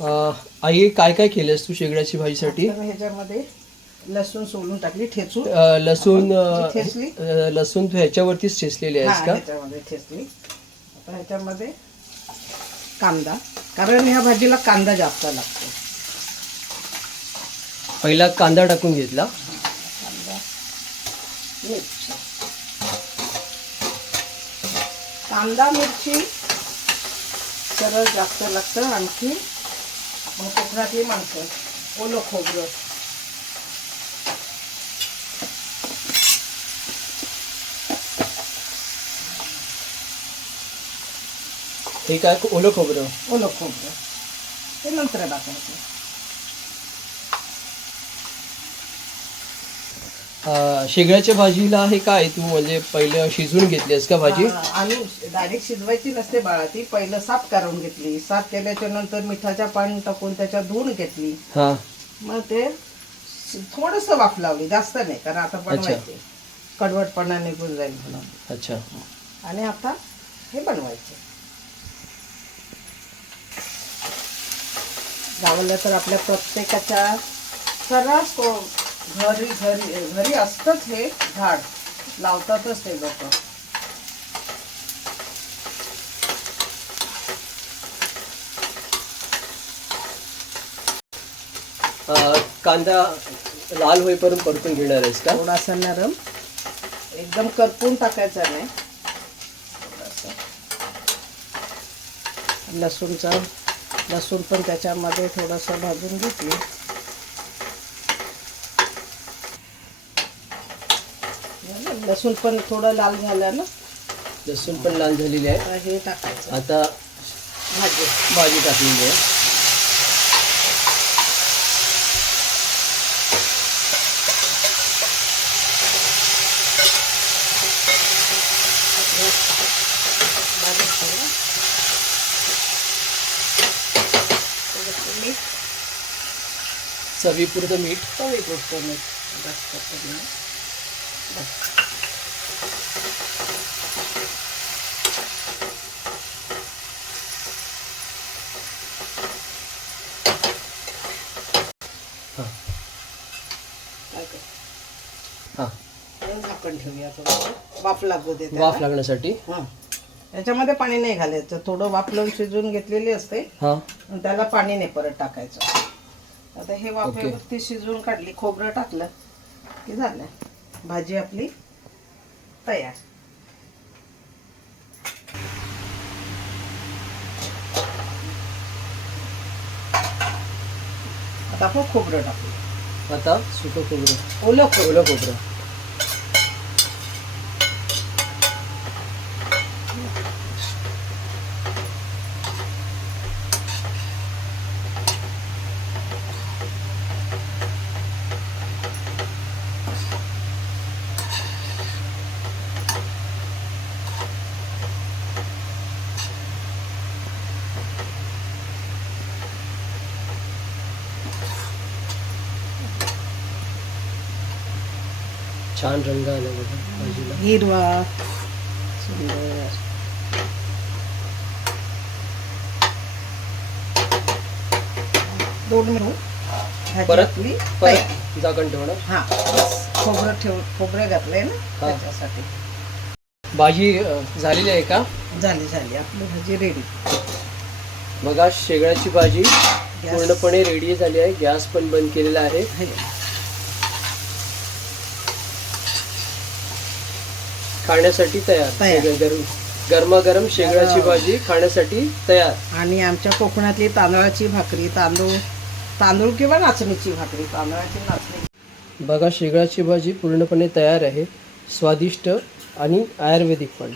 आई काय काय केलंस तू शेगड्याची भाजीसाठी? तर ह्याच्यामध्ये लसूण सोलून टाकली ठेचून. अ, लसूण अ, ठेचली? अ, लसूण तू ह्याच्यावरतीच ठेचलेली हा आहेस का? ह्याच्यामध्ये ठेचली. आता ह्याच्यामध्ये कांदा. कारण ह्या भाजीला कांदा जास्त लागतो. पहिला कांदा टाकून घेतला. कांदा मिरची. कांदा मिरची सरळ जास्त लागतं आणखी मग कोकणातली माणसं ओलं खोबरं हे काय ओलं खोबरं ओलं खोबरं शेगड्याच्या भाजीला हे काय? तू म्हणजे पहिलं शिजवून घेतलीस का भाजी? आणि डायरेक्ट शिजवायची नसते बाळा ती. पहिलं साफ करून घेतली. साफ केल्याच्यानंतर मिठाच्या पाणी टाकून त्याच्यात धुवून घेतली. हा. मग ते थोडस वाफ लावली. जास्त नाही कारण आता बनवायचे. कडवटपणा निघून जाईल म्हणून. अच्छा. आणि आता हे बनवायचे. गावाला तर आपल्या प्रत्येकाच्या सर्रास घरी घरी घरी असतंच हे झाड. लावतातच ते लोक. कांदा लाल होईपर्यंत परतून घेणार आहेस का? थोडासा नरम. एकदम करपून टाकायचा नाही. लसूणचा लसूण पण त्याच्यामध्ये थोडासा भाजून घेतली झालं? लसूण पण थोडं लाल झालं ना? लसूण पण लाल झालेली आहे. हे टाकायचं. आता भाजी. भाजी टाकलेली आहे. चवीपुरतं मीठ. चवीपुरतं मीठ. जास्त. बस. हा. काय कर. हा. आणि झाकण ठेवूया थोडं वाफ लागू दे त्याला. वाफ लागण्यासाठी? हं. याच्यामध्ये पाणी नाही घालायचं. थोडं वाफ लावून शिजवून घेतलेली असते. हा. आणि त्याला पाणी नाही परत टाकायचं. आता हे वाफेवरती शिजवून काढली खोबरं टाकलं की झालं. भाजी आपली तयार. आता आपण खोबरं टाकू. आता सुकं खोबरं. ओलं खोबरं. ओलं खोबरं. छान रंग आला बघा भाजीला हिरवा. सुंदर दोन मिनिट भाजी परत? तयार. परत? झाकण ठेवणार? हा. खोबरं ठेव खोबरं घातलंय ना. त्याच्यासाठी. भाजी झालेली आहे का? झाली झाली. आपली भाजी रेडी बघा शेगड्याची भाजी पूर्णपणे रेडी झाली आहे. गॅस पण बंद केलेला आहे. खाण्यासाठी तयार. तयार. गरम गरमागरम शेगड्याची हो. भाजी खाण्यासाठी तयार. आणि आमच्या कोकणातली तांदळाची भाकरी तांदूळ तांदूळ किंवा नाचणीची भाकरी तांदळाची नाचणी. बघा शेगड्याची भाजी पूर्णपणे तयार आहे. स्वादिष्ट आणि आयुर्वेदिक पण.